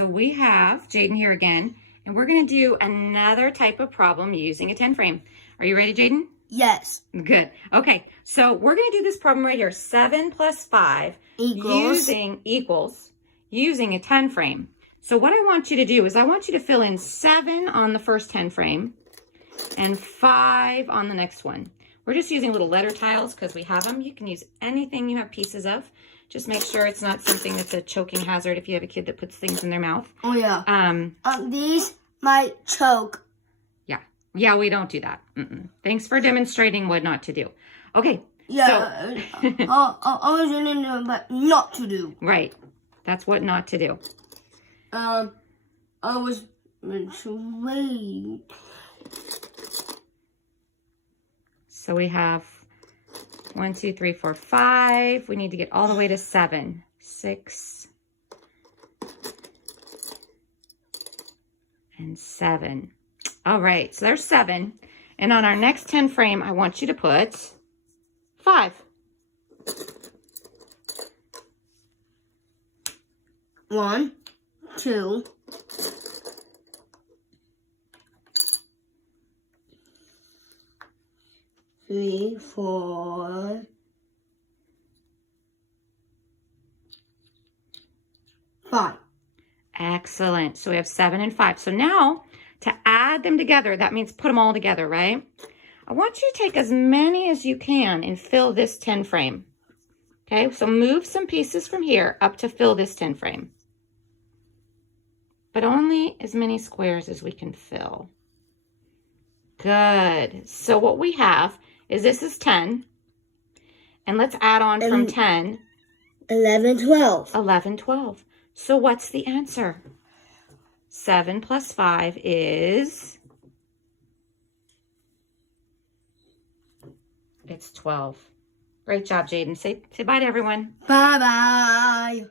So we have Jadon here again, and we're going to do another type of problem using a 10 frame. Are you ready, Jadon? Yes. Good. Okay, so we're going to do this problem right here. 7 plus 5 equals using a 10 frame. So what I want you to do is I want you to fill in 7 on the first 10 frame and 5 on the next one. We're just using little letter tiles because we have them. You can use anything you have pieces of. Just make sure it's not something that's a choking hazard if you have a kid that puts things in their mouth. Oh, yeah. These might choke. Yeah, we don't do that. Thanks for demonstrating what not to do. Okay. Yeah, so, I was going to know what not to do. Right. That's what not to do. I was wait. So we have 1, 2, 3, 4, 5. We need to get all the way to 7. 6 and 7. All right, so there's 7. And on our next 10 frame, I want you to put 5. 1, 2, 3, 4, 5. Excellent. So we have 7 and 5. So now to add them together, that means put them all together, right? I want you to take as many as you can and fill this 10 frame. Okay, so move some pieces from here up to fill this 10 frame. But only as many squares as we can fill. Good. So what we have is this is 10. And let's add on from 10. 11, 12. 11, 12. So what's the answer? 7 plus 5 is... It's 12. Great job, Jadon. Say bye to everyone. Bye-bye.